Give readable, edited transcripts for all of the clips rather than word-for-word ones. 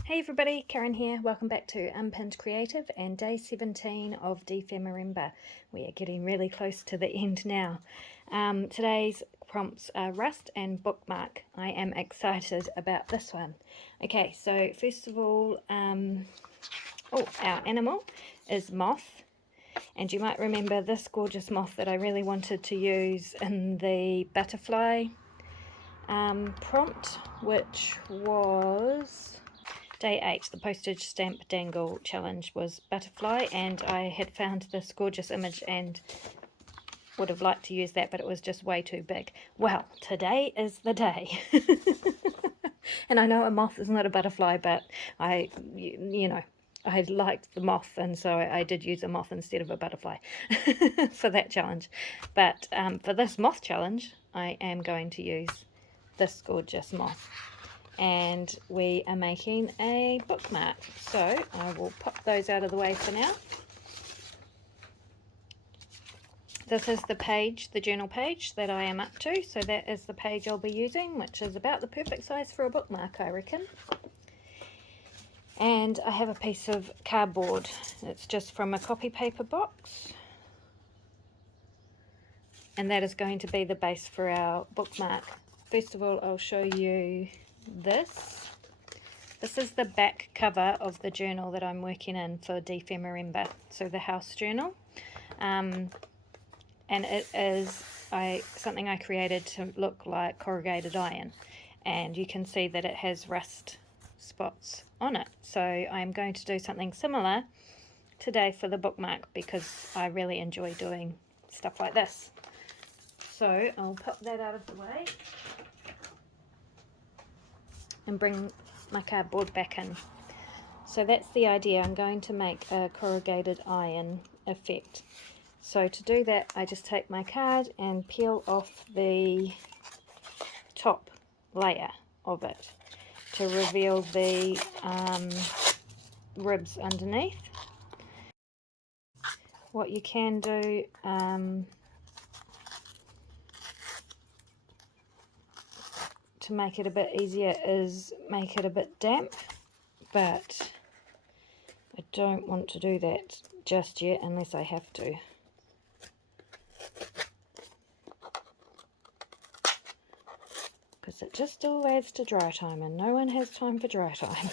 Hey everybody, Karen here. Welcome back to Unpinned Creative and day 17 of dephemerember. We are getting really close to the end now. Today's prompts are rust and bookmark. I am excited about this one. Okay, so first of all, our animal is moth. And you might remember this gorgeous moth that I really wanted to use in the butterfly prompt, which was Day 8, the postage stamp dangle challenge was butterfly, and I had found this gorgeous image and would have liked to use that, but it was just way too big. Well, today is the day. And I know a moth is not a butterfly, but I liked the moth, and so I did use a moth instead of a butterfly for that challenge. But for this moth challenge, I am going to use this gorgeous moth. And we are making a bookmark, so I will pop those out of the way for now. This is the page, the journal page that I am up to, so that is the page I'll be using, which is about the perfect size for a bookmark, I reckon. And I have a piece of cardboard. It's just from a copy paper box, and that is going to be the base for our bookmark. First of all, I'll show you this. This is the back cover of the journal that I'm working in for dephemerember, so the house journal. And it is something I created to look like corrugated iron. And you can see that it has rust spots on it. So I'm going to do something similar today for the bookmark because I really enjoy doing stuff like this. So I'll pop that out of the way and bring my cardboard back in. So that's the idea. I'm going to make a corrugated iron effect. So to do that, I just take my card and peel off the top layer of it to reveal the ribs underneath. What you can do to make it a bit easier is make it a bit damp, but I don't want to do that just yet unless I have to. Because it just all adds to dry time, and no one has time for dry time.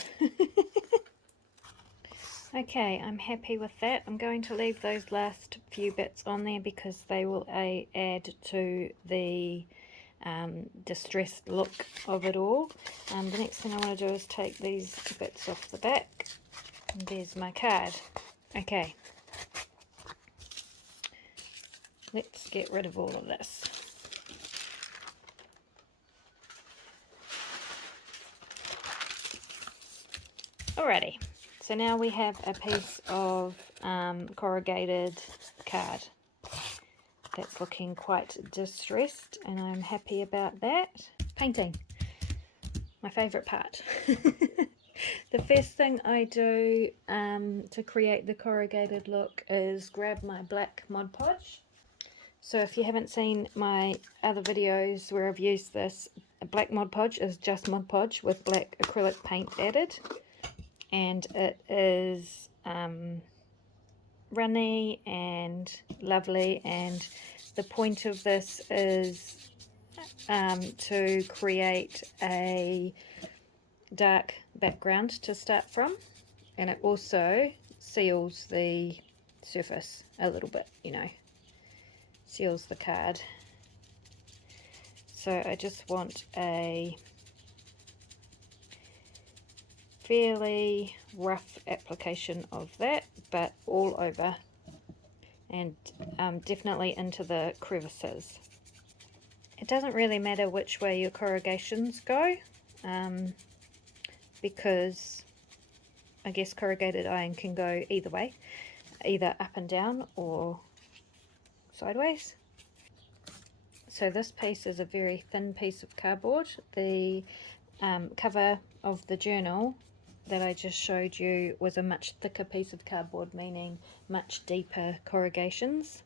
Okay, I'm happy with that. I'm going to leave those last few bits on there because they will add to the distressed look of it all. The next thing I want to do is take these bits off the back. And there's my card. Okay, let's get rid of all of this. Alrighty, so now we have a piece of corrugated card that's looking quite distressed, and I'm happy about that. Painting, my favourite part. The first thing I do to create the corrugated look is grab my black Mod Podge. So if you haven't seen my other videos where I've used this, black Mod Podge is just Mod Podge with black acrylic paint added, and it is runny and lovely, and the point of this is to create a dark background to start from, and it also seals the surface a little bit, seals the card. So I just want a fairly rough application of that, but all over, and definitely into the crevices. It doesn't really matter which way your corrugations go, because I guess corrugated iron can go either way, either up and down or sideways. So this piece is a very thin piece of cardboard. The cover of the journal that I just showed you was a much thicker piece of cardboard, meaning much deeper corrugations.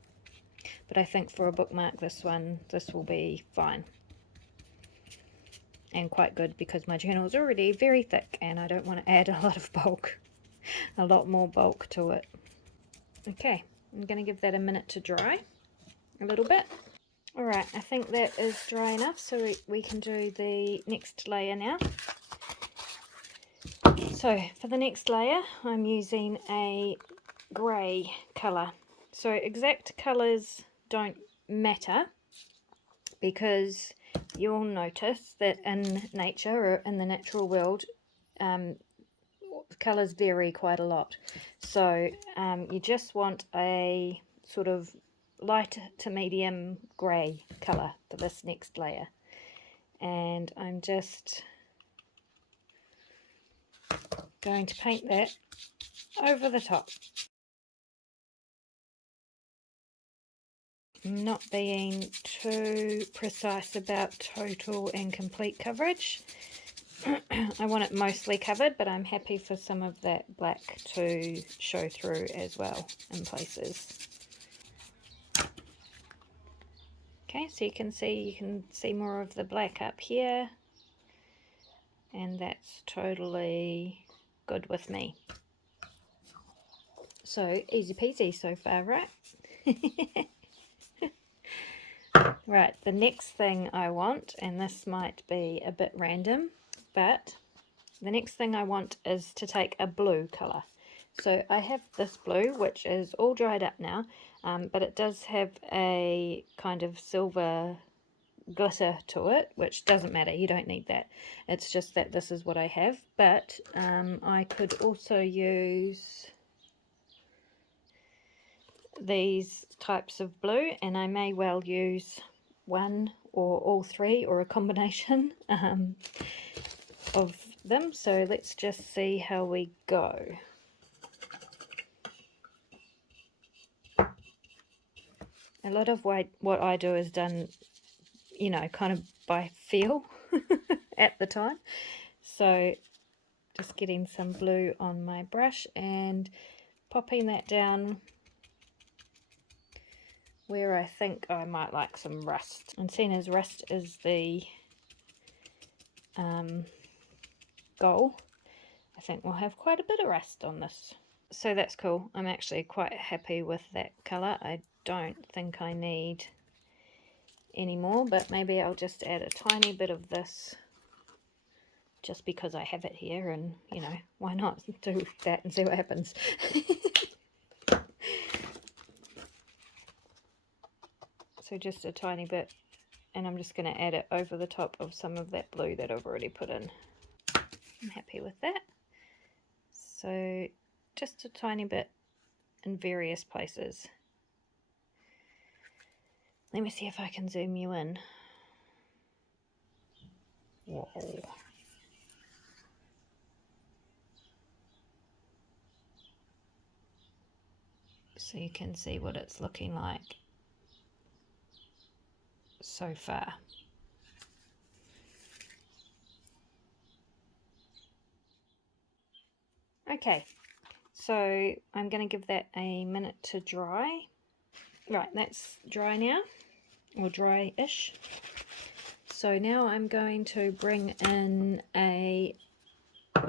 But I think for a bookmark, this will be fine. and quite good because my journal is already very thick and I don't want to add a lot of bulk, a lot more bulk to it. Okay, I'm going to give that a minute to dry a little bit. Alright, I think that is dry enough, so we can do the next layer now. So for the next layer I'm using a grey colour. So exact colours don't matter, because you'll notice that in nature or in the natural world, colours vary quite a lot. So you just want a sort of light to medium grey colour for this next layer. And I'm just going to paint that over the top. I'm not being too precise about total and complete coverage. I want it mostly covered, but I'm happy for some of that black to show through as well in places. Okay, so you can see more of the black up here, and that's totally good with me. So easy peasy so far, right? Right, the next thing I want, and this might be a bit random, but the next thing I want is to take a blue colour. So I have this blue, which is all dried up now, but it does have a kind of silver glitter to it, which doesn't matter, you don't need that. It's just that this is what I have, but I could also use these types of blue, and I may well use one or all three or a combination of them. So let's just see how we go. A lot of what I do is done, you know, kind of by feel at the time. So just getting some blue on my brush and popping that down where I think I might like some rust. And seeing as rust is the goal, I think we'll have quite a bit of rust on this. So that's cool. I'm actually quite happy with that colour. I don't think I need any more, but maybe I'll just add a tiny bit of this just because I have it here, and you know, why not do that and see what happens. So just a tiny bit, and I'm just going to add it over the top of some of that blue that I've already put in. I'm happy with that. So just a tiny bit in various places. Let me see if I can zoom you in. Whoa. So you can see what it's looking like so far. Okay, so I'm going to give that a minute to dry. Right, that's dry now, or dry-ish. So now I'm going to bring in a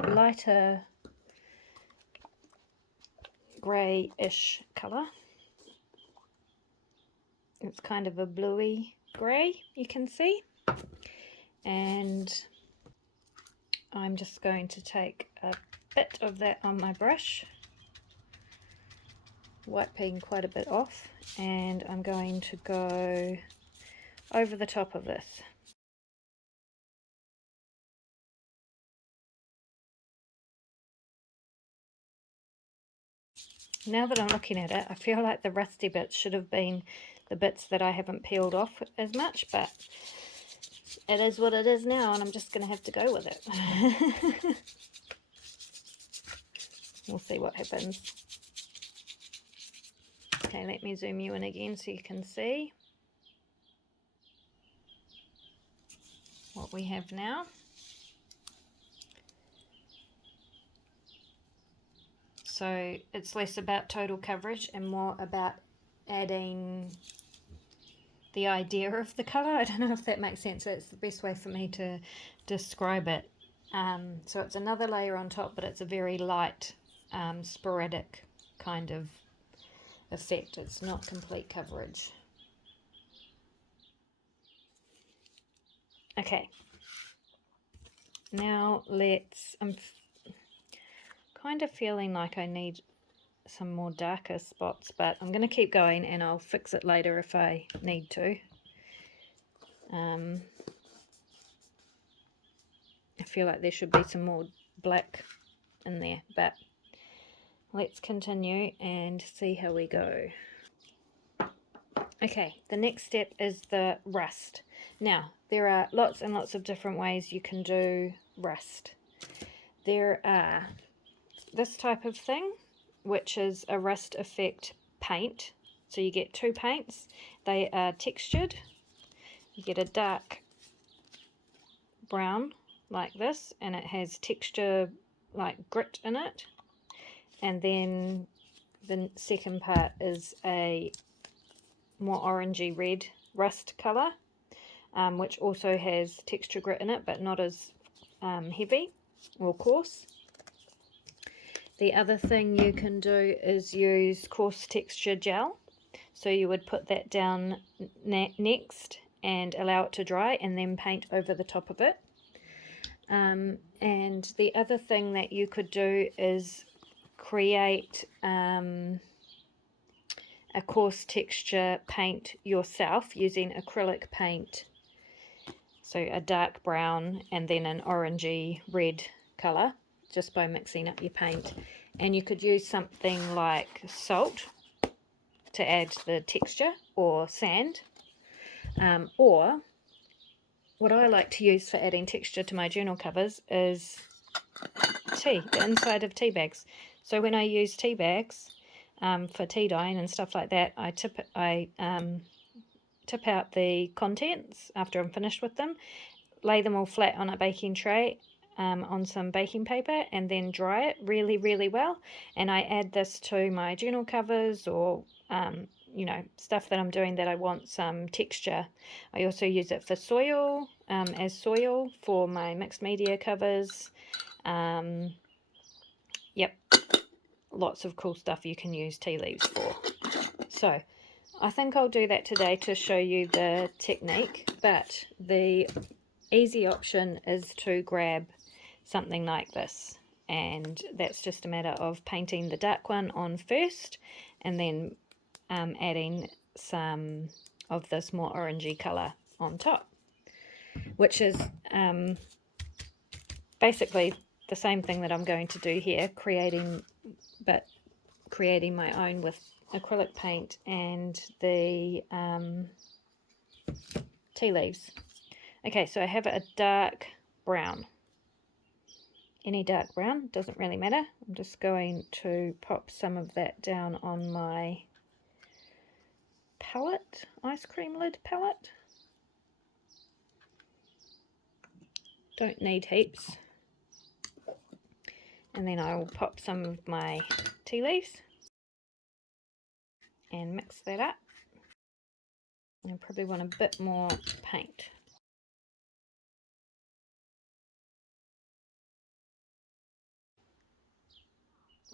lighter grey-ish colour. It's kind of a bluey grey, you can see. And I'm just going to take a bit of that on my brush, wiping quite a bit off, and I'm going to go over the top of this. Now that I'm looking at it, I feel like the rusty bits should have been the bits that I haven't peeled off as much, but it is what it is now, and I'm just going to have to go with it. We'll see what happens. Okay, let me zoom you in again so you can see what we have now. So it's less about total coverage and more about adding the idea of the colour. I don't know if that makes sense. That's the best way for me to describe it. So it's another layer on top, but it's a very light, sporadic kind of effect. It's not complete coverage. Okay, now I'm kind of feeling like I need some more darker spots, but I'm going to keep going and I'll fix it later if I need to. I feel like there should be some more black in there, but let's continue and see how we go. Okay, the next step is the rust. Now, there are lots and lots of different ways you can do rust. There are this type of thing, which is a rust effect paint. So you get two paints. They are textured. You get a dark brown like this, and it has texture like grit in it. And then the second part is a more orangey red rust colour, which also has texture grit in it, but not as heavy or coarse. The other thing you can do is use coarse texture gel. So you would put that down next and allow it to dry and then paint over the top of it. And the other thing that you could do is create a coarse texture paint yourself using acrylic paint. So a dark brown and then an orangey red colour, just by mixing up your paint. And you could use something like salt to add the texture, or sand, or what I like to use for adding texture to my journal covers is tea, the inside of tea bags. So when I use tea bags for tea dyeing and stuff like that, I tip out the contents after I'm finished with them, lay them all flat on a baking tray on some baking paper, and then dry it really, really well. And I add this to my journal covers, or you know, stuff that I'm doing that I want some texture. I also use it for soil, as soil for my mixed media covers. Yep, lots of cool stuff you can use tea leaves for. So I think I'll do that today to show you the technique, but the easy option is to grab something like this, and that's just a matter of painting the dark one on first and then adding some of this more orangey colour on top, which is basically the same thing that I'm going to do here, creating my own with acrylic paint and the tea leaves. Okay, so I have a dark brown. Any dark brown, doesn't really matter. I'm just going to pop some of that down on my palette, ice cream lid palette. Don't need heaps. And then I will pop some of my tea leaves and mix that up. I probably want a bit more paint.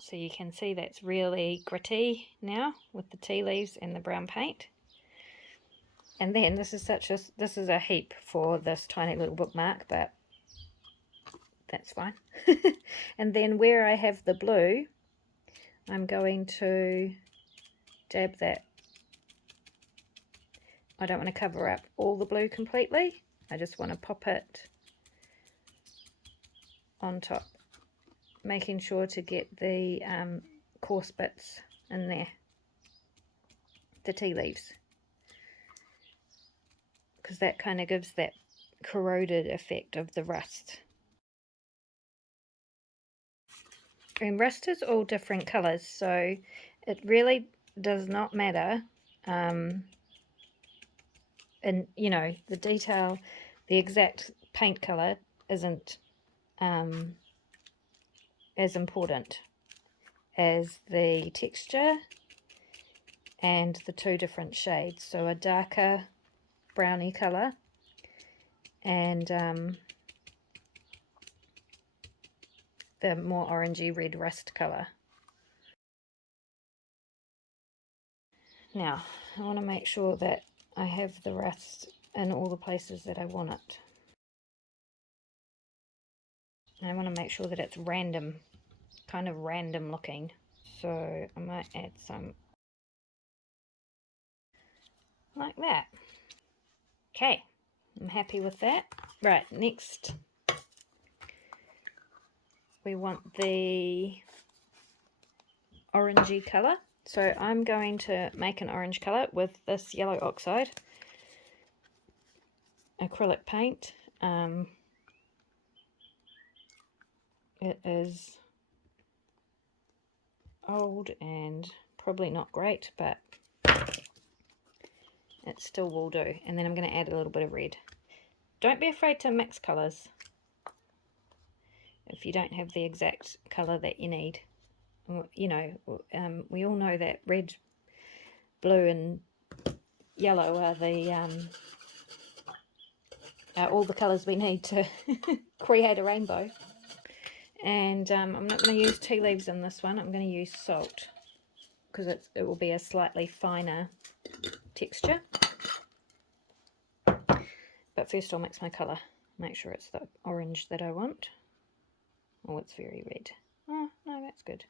So you can see that's really gritty now with the tea leaves and the brown paint. And then this is a heap for this tiny little bookmark, but that's fine. And then where I have the blue, I'm going to dab that. I don't want to cover up all the blue completely. I just want to pop it on top, making sure to get the coarse bits in there, the tea leaves, because that kind of gives that corroded effect of the rust. And rust is all different colours, so it really does not matter. And you know, the detail, the exact paint colour isn't as important as the texture and the two different shades. So a darker browny colour, and the more orangey red rust colour. Now, I want to make sure that I have the rust in all the places that I want it. And I want to make sure that it's random, kind of random looking. So I might add some like that. Okay, I'm happy with that. Right, next we want the orangey colour. So I'm going to make an orange colour with this yellow oxide acrylic paint. It is old and probably not great, but it still will do. And then I'm going to add a little bit of red. Don't be afraid to mix colours if you don't have the exact colour that you need. You know, we all know that red, blue and yellow are the all the colours we need to create a rainbow. And I'm not going to use tea leaves in this one. I'm going to use salt because it will be a slightly finer texture. But first I'll mix my colour. Make sure it's the orange that I want. Oh, it's very red. Oh, no, that's good.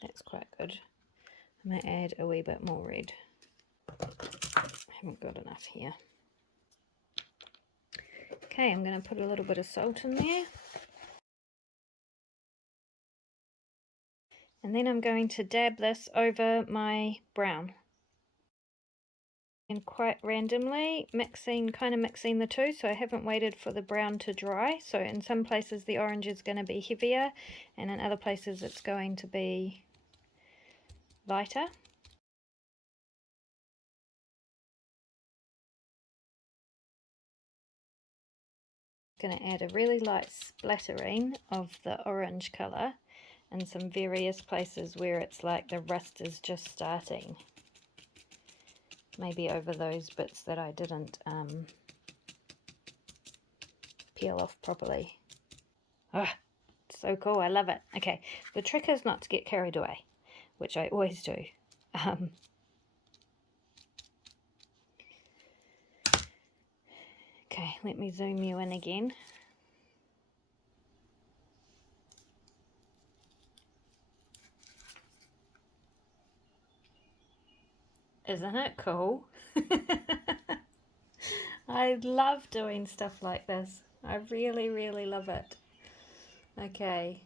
That's quite good. I might add a wee bit more red. I haven't got enough here. Okay, I'm going to put a little bit of salt in there. And then I'm going to dab this over my brown. And quite randomly, kind of mixing the two, so I haven't waited for the brown to dry. So in some places the orange is going to be heavier, and in other places it's going to be lighter. Going to add a really light splattering of the orange colour in some various places where it's like the rust is just starting. Maybe over those bits that I didn't peel off properly. Ah, so cool, I love it. Okay, the trick is not to get carried away, which I always do. Okay, let me zoom you in again. Isn't it cool? I love doing stuff like this. I really, really love it. Okay.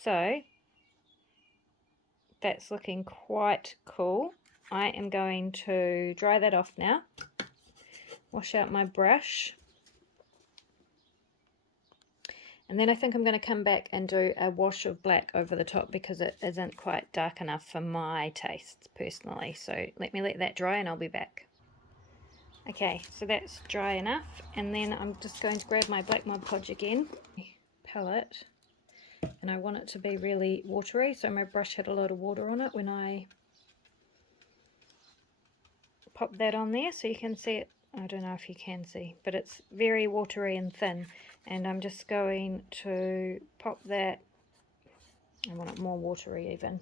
So, that's looking quite cool. I am going to dry that off now. Wash out my brush. And then I think I'm going to come back and do a wash of black over the top because it isn't quite dark enough for my tastes personally. So let me let that dry and I'll be back. Okay, so that's dry enough. And then I'm just going to grab my black Mod Podge again, palette, and I want it to be really watery. So my brush had a lot of water on it when I popped that on there, so you can see it. I don't know if you can see, but it's very watery and thin. And I'm just going to pop that. I want it more watery even.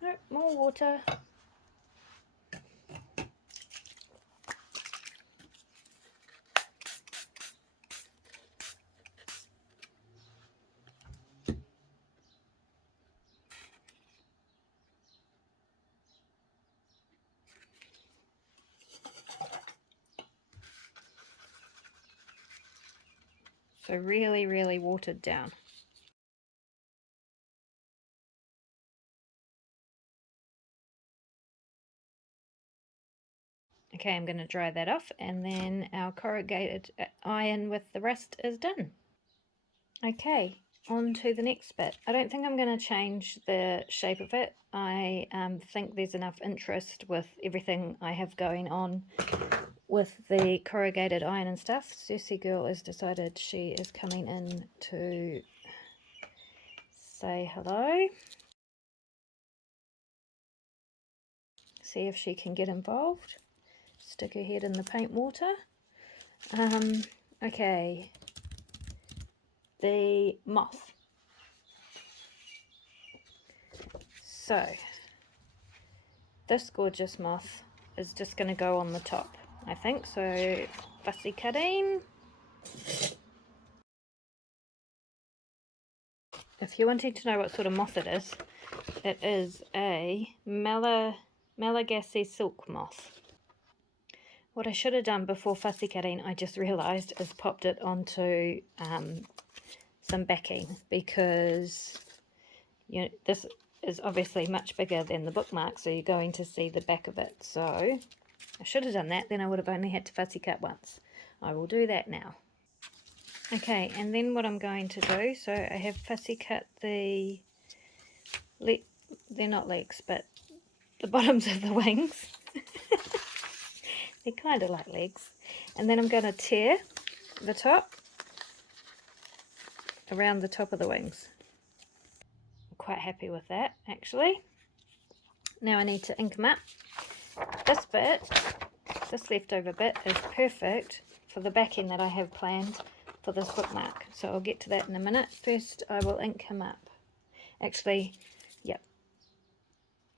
No, more water. So really, really watered down. Okay, I'm going to dry that off, and then our corrugated iron with the rest is done. Okay, on to the next bit. I don't think I'm going to change the shape of it. I think there's enough interest with everything I have going on with the corrugated iron and stuff. Cersei girl has decided she is coming in to say hello. See if she can get involved. Stick her head in the paint water. Okay, the moth. So this gorgeous moth is just going to go on the top, I think. So fussy cutting. If you're wanting to know what sort of moth it is a Malagasy silk moth. What I should have done before fussy cutting, I just realised, is popped it onto some backing, because this is obviously much bigger than the bookmark, so you're going to see the back of it. So I should have done that, then I would have only had to fussy cut once. I will do that now. Okay, and then what I'm going to do, so I have fussy cut they're not legs, but the bottoms of the wings. They're kind of like legs. And then I'm going to tear the top around the top of the wings. I'm quite happy with that, actually. Now I need to ink them up. This bit, this leftover bit, is perfect for the backing that I have planned for this bookmark. So I'll get to that in a minute. First I will ink him up. Actually, yep.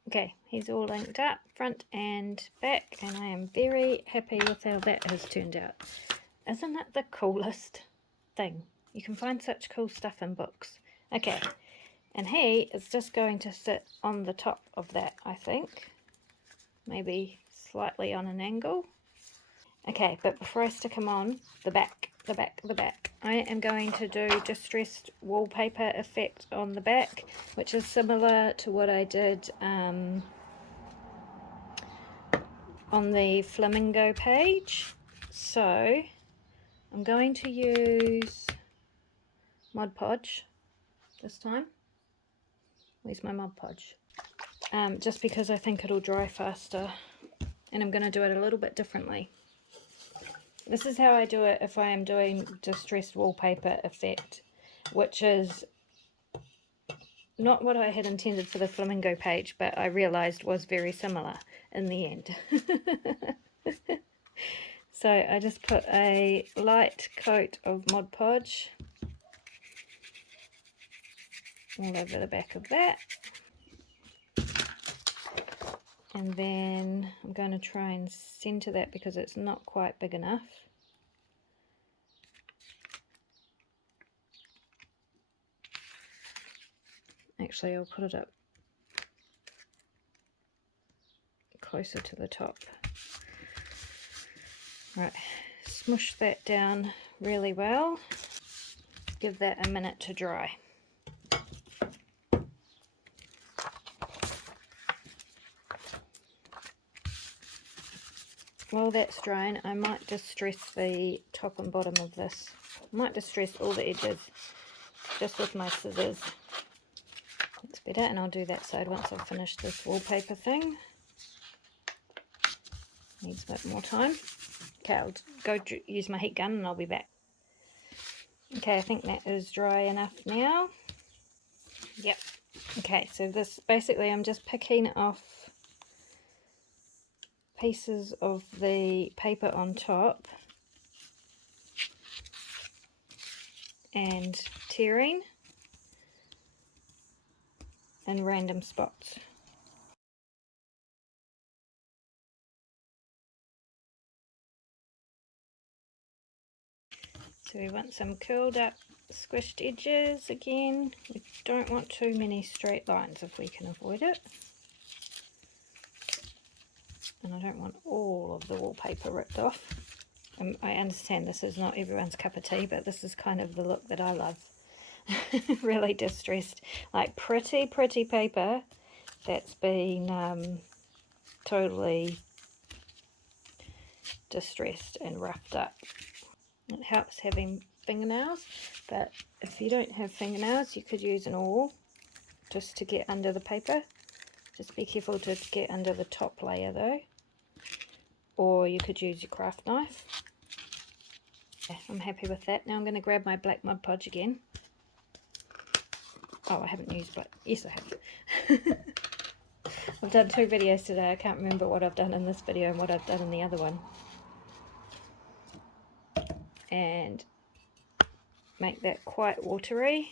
Okay, he's all inked up, front and back, and I am very happy with how that has turned out. Isn't it the coolest thing? You can find such cool stuff in books. Okay, and he is just going to sit on the top of that, I think. Maybe slightly on an angle. Okay, but before I stick him on, the back, I am going to do distressed wallpaper effect on the back, which is similar to what I did on the flamingo page. So I'm going to use Mod Podge this time. Where's my Mod Podge? Just because I think it'll dry faster, and I'm going to do it a little bit differently. This is how I do it if I am doing distressed wallpaper effect, which is not what I had intended for the flamingo page, but I realised was very similar in the end. So I just put a light coat of Mod Podge all over the back of that. And then I'm going to try and centre that because it's not quite big enough. Actually, I'll put it up closer to the top. Right, smush that down really well. Give that a minute to dry. While that's drying, I might distress the top and bottom of this. I might distress all the edges just with my scissors. That's better, and I'll do that side once I've finished this wallpaper thing. Needs a bit more time. Okay, I'll go use my heat gun and I'll be back. Okay, I think that is dry enough now. Yep. Okay, so this basically I'm just picking off pieces of the paper on top and tearing in random spots. So we want some curled up squished edges again. We don't want too many straight lines if we can avoid it. And I don't want all of the wallpaper ripped off. I understand this is not everyone's cup of tea, but this is kind of the look that I love. Really distressed, like pretty paper that's been totally distressed and roughed up. It helps having fingernails, but if you don't have fingernails, you could use an awl just to get under the paper. Just be careful to get under the top layer though, or you could use your craft knife. Yeah, I'm happy with that. Now I'm going to grab my black Mod Podge again. Oh, I haven't used black. Yes, I have. I've done 2 videos today. I can't remember what I've done in this video and what I've done in the other one. And make that quite watery.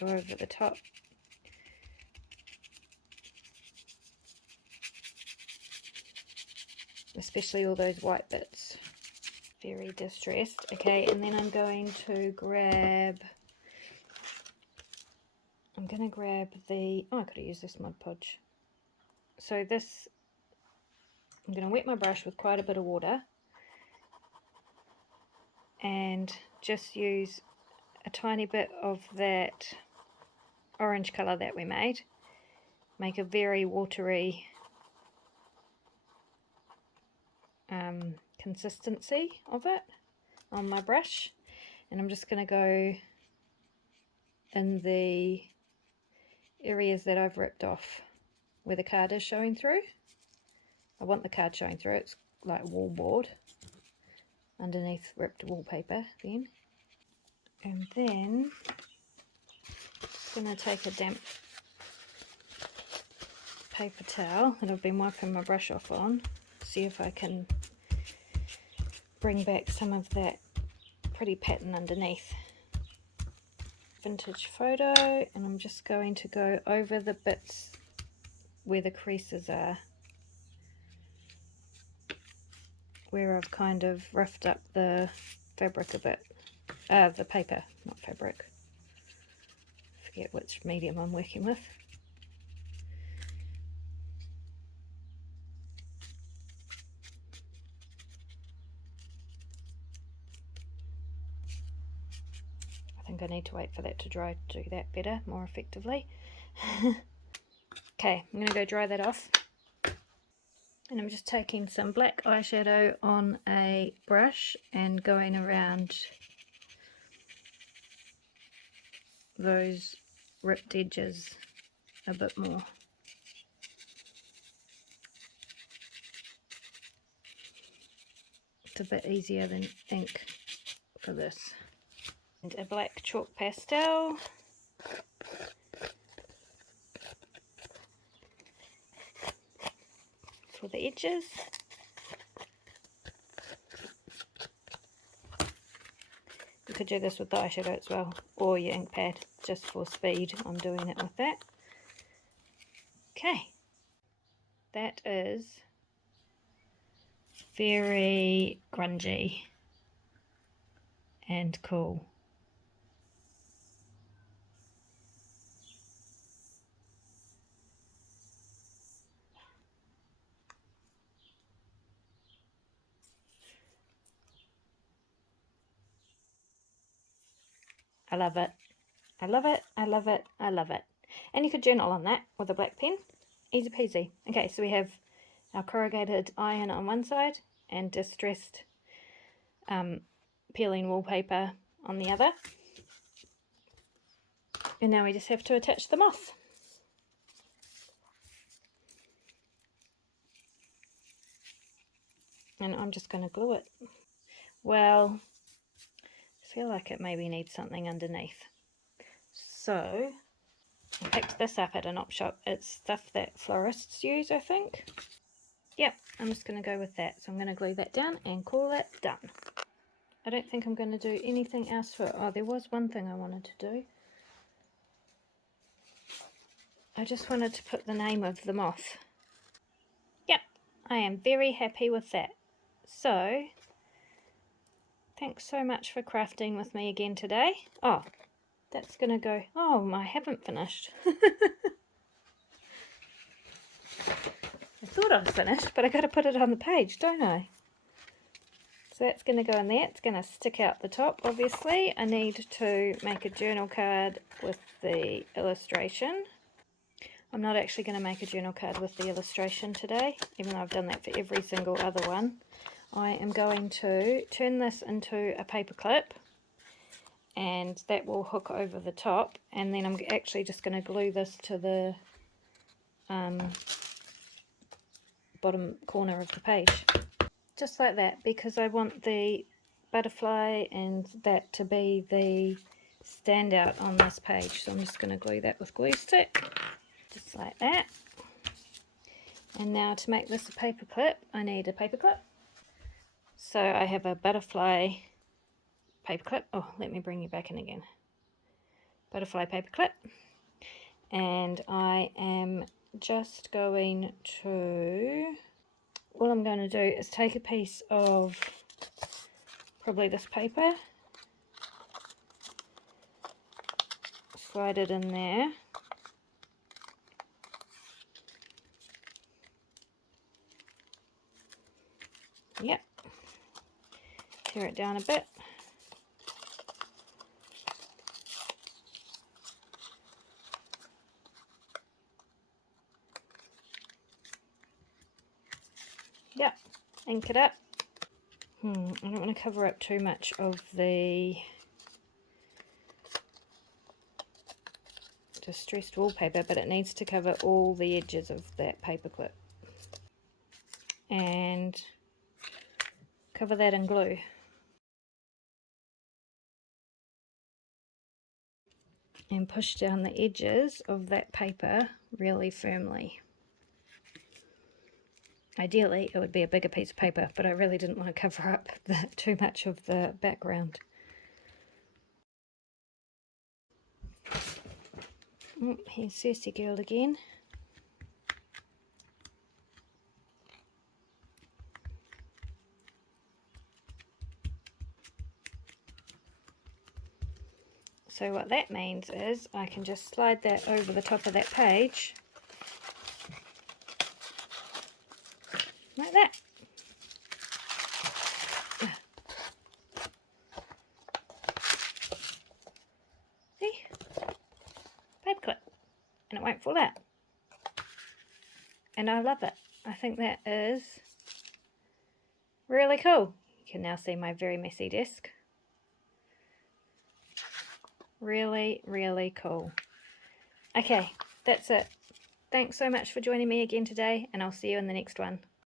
Go over the top. Especially all those white bits. Very distressed. Okay, and then I'm going to grab the, oh, I could have used this Mod Podge. So this, I'm going to wet my brush with quite a bit of water and just use a tiny bit of that orange colour that we made. Make a very watery consistency of it on my brush, and I'm just going to go in the areas that I've ripped off where the card is showing through. I want the card showing through. It's like wallboard underneath ripped wallpaper then. And then I'm going to take a damp paper towel that I've been wiping my brush off on, see if I can bring back some of that pretty pattern underneath. Vintage photo, and I'm just going to go over the bits where the creases are, where I've kind of roughed up the fabric a bit, the paper, not fabric, forget which medium I'm working with. I think I need to wait for that to dry to do that better, more effectively. Okay, I'm going to go dry that off. And I'm just taking some black eyeshadow on a brush and going around those ripped edges a bit more. It's a bit easier than ink for this. And a black chalk pastel. For the edges. You could do this with the eyeshadow as well, or your ink pad, just for speed. I'm doing it with that. Okay, that is very grungy and cool. I love it. I love it. I love it. I love it. And you could journal on that with a black pen. Easy peasy. Okay, so we have our corrugated iron on one side and distressed peeling wallpaper on the other. And now we just have to attach the moth. And I'm just going to glue it. Well, I feel like it maybe needs something underneath. So I picked this up at an op shop. It's stuff that florists use, I think. Yep, I'm just going to go with that. So I'm going to glue that down and call it done. I don't think I'm going to do anything else for it. Oh, there was one thing I wanted to do. I just wanted to put the name of the moth. Yep, I am very happy with that. So, thanks so much for crafting with me again today. Oh, that's going to go... Oh, I haven't finished. I thought I was finished, but I got to put it on the page, don't I? So that's going to go in there. It's going to stick out the top, obviously. I need to make a journal card with the illustration. I'm not actually going to make a journal card with the illustration today, even though I've done that for every single other one. I am going to turn this into a paper clip, and that will hook over the top, and then I'm actually just going to glue this to the bottom corner of the page. just like that, because I want the butterfly and that to be the standout on this page. So I'm just going to glue that with glue stick, just like that. And now to make this a paper clip, I need a paper clip. So I have a butterfly paper clip. Oh, let me bring you back in again. Butterfly paper clip. And I am just going to, all I'm going to do is take a piece of probably this paper, slide it in there, yep, tear it down a bit, yep, ink it up. I don't want to cover up too much of the distressed wallpaper, but it needs to cover all the edges of that paper clip. And cover that in glue. And push down the edges of that paper really firmly. Ideally it would be a bigger piece of paper, but I really didn't want to cover up too much of the background. Oh, here's Cersei Girl again. So what that means is I can just slide that over the top of that page, like that. See? Paper clip. And it won't fall out. And I love it. I think that is really cool. You can now see my very messy desk. Really, really cool. Okay, that's it. Thanks so much for joining me again today, and I'll see you in the next one.